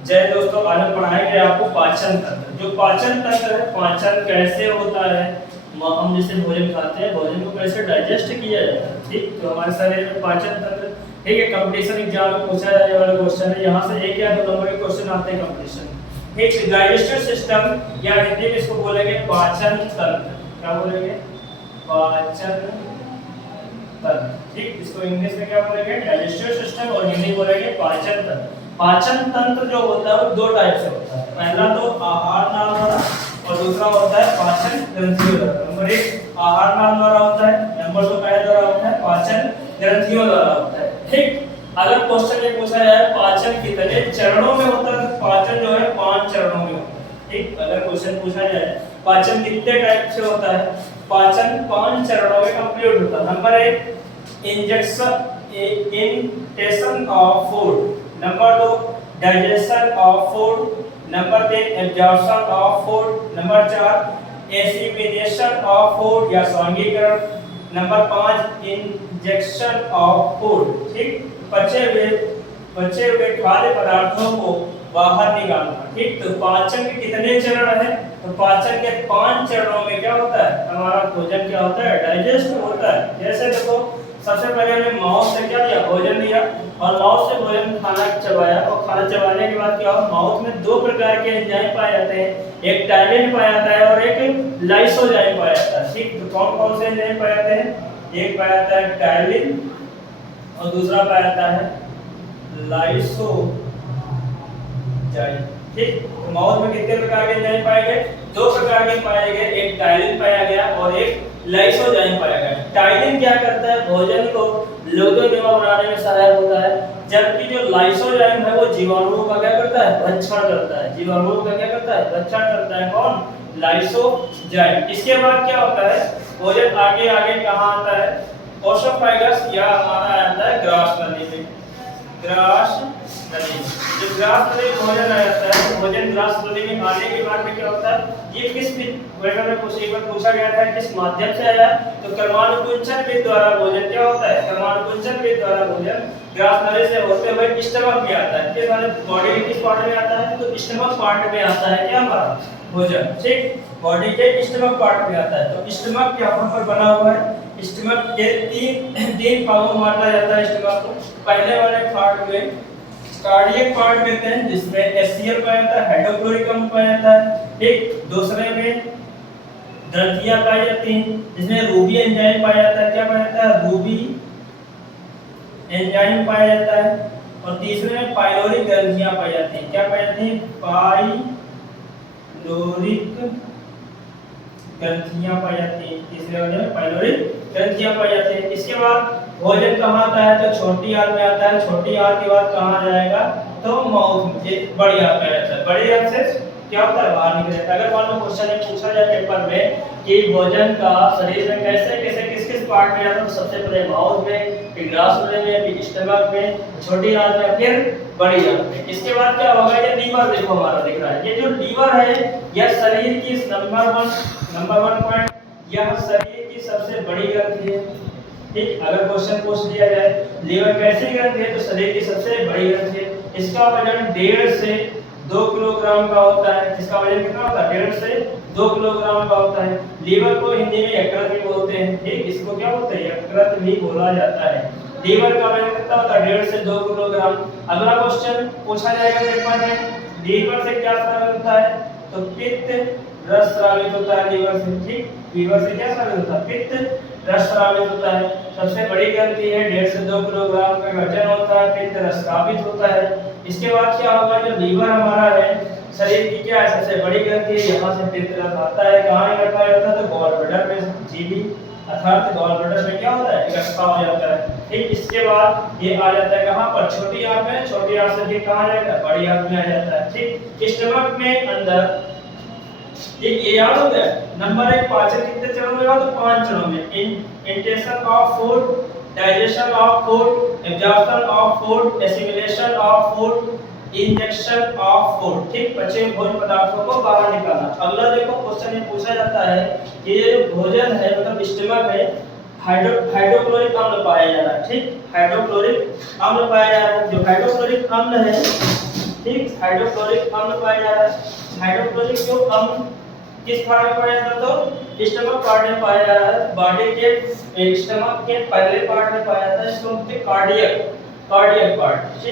जय दोस्तों, आज हम पढ़ाएंगे आपको पाचन तंत्र। जो पाचन तंत्र है, पाचन कैसे होता है, हम जैसे भोजन खाते हैं, भोजन को कैसे डाइजेस्ट किया जाता है। ठीक, तो हमारे शरीर में पाचन तंत्र, ठीक है, कंपटीशन एग्जाम में पूछा जाने वाला क्वेश्चन है। यहाँ से एक या दो नंबर के क्वेश्चन आते हैं कंपटीशन। ठीक, डाइजेस्टिव सिस्टम या हिंदी में इसको बोलेंगे पाचन तंत्र। क्या बोलेंगे? पाचन तंत्र। ठीक, इसको इंग्लिश में क्या बोलेंगे? डाइजेस्टिव सिस्टम, और हिंदी बोलेंगे पाचन तंत्र। पाचन तंत्र जो होता है वो दो टाइप से होता है। पहला तो आहार नाल द्वारा, और दूसरा होता है पाचन ग्रंथियों द्वारा। नंबर एक आहार नाल द्वारा होता है, नंबर दो क्या द्वारा होता है? पाचन ग्रंथियों द्वारा होता है। ठीक, अगर क्वेश्चन ये पूछा जाए पाचन कितने चरणों में होता है, तो पाचन जो है 5 चरणों में होता है। ठीक, अगर क्वेश्चन पूछा जाए पाचन कितने टाइप से होता है, पाचन 5 चरणों में कंप्लीट होता है। नंबर एक intention of food, number 2 digestion of food, number 3 absorption of food, number 4 assimilation of food या स्वांगीकरण, नंबर 5 इंजेक्शन ऑफ फूड। ठीक, बचे हुए खाद्य पदार्थों को बाहर निकालना। ठीक, तो पाचन के कितने चरण है? तो पाचन के 5 चरणों में क्या होता है? हमारा भोजन क्या होता है? डाइजेस्ट होता है। जैसे देखो, सबसे पहले हमने माउथ से क्या लिया? भोजन लिया, और माउथ से भोजन खाना चबाया, और खाना चबाने के बाद क्या हुआ? माउथ में 2 प्रकार के एंजाइम पाए जाते हैं, एक टाइलिन पाया जाता है और एक लाइसोजाइम पाया जाता है। ठीक, तो कौन कौन से एंजाइम पाए जाते हैं? एक पाया जाता है टाइलिन, और दूसरा पाया जाता है लाइसोजाइम। ठीक, तो माउथ में कितने प्रकार के एंजाइम पाए गए? 2 प्रकार के पाए गए, एक टाइलिन पाया गया और एक लाइसोजाइम पाया गया। टाइलिन क्या करता है? भोजन को लोदोनेमा बनाने में सहायक होता है, जबकि जो लाइसोजाइम है वो जीवाणुओं का क्या करता है? भक्षण करता है। जीवाणुओं का क्या करता है? भक्षण करता है। कौन? लाइसोजाइम। इसके बाद क्या होता है? भोजन आगे आगे कहाँ आता है? ओसोफेगस या हमारा आता है ग्रास नली में। ग्रास नली, जब ग्रास नली भोजन आ जाता है, भोजन ग्रास नली में आने के बाद में क्या होता है? ये किस वेटर में पूछा गया था किस माध्यम से आया? तो कर्मानुकुंचन विधि द्वारा भोजन क्या होता है? कर्मानुकुंचन विधि द्वारा भोजन ग्रास नली से होते हुए स्टमक में आता है। किस वाले बॉडी के किस पार्ट में आता है? तो स्टमक पार्ट में आता है क्या हमारा भोजन। ठीक, बॉडी के स्टमक पार्ट में आता है। तो स्टमक यहाँ पर बना हुआ है। स्टमक के तीन भागों में बांटा जाता है स्टमक को। पहले वाले पार्ट में कार्डियक पार्ट कहते हैं, जिसमें एचसीएल पाया जाता है, हाइड्रोक्लोरिक अम्ल पाया जाता है। ठीक, दूसरे में ग्रंथियां पाई जाती हैं, जिसमें रूबी एंजाइम पाया जाता है। क्या पाया जाता है? रूबी एंजाइम पाया जाता है। और तीसरे में पाइलोरिक ग्रंथियां पाई जाती हैं। क्या पाई जाती हैं? पाइलोरिक ग्रंथियां पाई जाती हैं। तीसरे वाले में पाइलोरिक ग्रंथियां पाई जाती हैं। इसके बाद भोजन कहाँ आता है? तो छोटी आंत में आता है। छोटी आंत के बाद कहाँ जाएगा? तो माउथ में, बड़ी आंत में आता है। बड़ी आंत से क्या होता है? बाहर निकल जाता है। अगर मान लो क्वेश्चन में पूछा जाए पेपर में कि भोजन का शरीर में कैसे कैसे किस किस पार्ट में आता है, तो सबसे पहले माउथ में, फिर ग्रास नली में, फिर स्टमक में, छोटी आंत में, फिर बड़ी आंत में। इसके बाद क्या होगा? ये लीवर देखो हमारा दिख रहा है। ये जो लीवर है, यह शरीर की नंबर 1 पॉइंट, यह शरीर की सबसे बड़ी ग्रंथि है। ठीक, अगर क्वेश्चन पूछ लिया जाए लीवर कैसी ग्रंथि है, तो शरीर की सबसे बड़ी ग्रंथि है। इसका वजन 1.5 से 2 किलोग्राम का होता है। इसका वजन कितना होता है? 1.5 से 2 किलोग्राम का होता है। लीवर को हिंदी में यकृत भी बोलते हैं। ठीक, इसको क्या बोलते हैं? यकृत भी बोला जाता है। लीवर का वजन कितना होता है? 1.5 से 2 किलोग्राम। अगला क्वेश्चन पूछा जाएगा पेपर में, लीवर से क्या स्रावित होता है? तो पित्त रस स्रावित होता है लीवर से। ठीक, लीवर से क्या स्रावित होता है? पित्त रस स्रावित होता है। सबसे बड़ी ग्रंथि है, 1.5 से 2 किलोग्राम का वजन होता है, पित्त रस स्रावित होता है। इसके बाद क्या होगा? जो लीवर हमारा है, शरीर की क्या है? सबसे बड़ी ग्रंथि है। यहाँ से पित्त रस आता है। कहाँ इकट्ठा होता है? तो गॉल ब्लैडर में, जीबी अर्थात गॉल ब्लैडर में क्या होता है? इकट्ठा हो जाता है। ठीक, इसके बाद ये आ जाता है कहाँ पर? छोटी आंत में। छोटी आंत से फिर कहाँ जाएगा? बड़ी आंत में आ जाता है। ठीक, स्टमक में अंदर ये याद हो गया। नंबर 1 पाचन कितने चरणों में होगा? तो 5 चरणों में। Intention of food, digestion of food, absorption of food, assimilation of food, injection of food. ठीक, बचे भोजन पदार्थों को बाहर निकालना। अगला देखो क्वेश्चन में पूछा जाता है कि ये जो भोजन है, मतलब स्टमक है, हाइड्रोक्लोरिक अम्ल पाया जा रहा है। ठीक, हाइड्रोक्लोरिक अम्ल पाया जा रहा है। जो हाइड्रोक्लोरिक अम्ल है ठीक, हाइड्रोक्लोरिक अम्ल पाया जा रहा है। हाइड्रोक्लोरिक जो अम्ल किस पार्ट में पाया जाता है? तो स्टमक पार्ट में पाया जा रहा है। बॉडी के स्टमक के पहले पार्ट में पाया जाता है, इसको बोलते हैं कार्डियक पार्ट।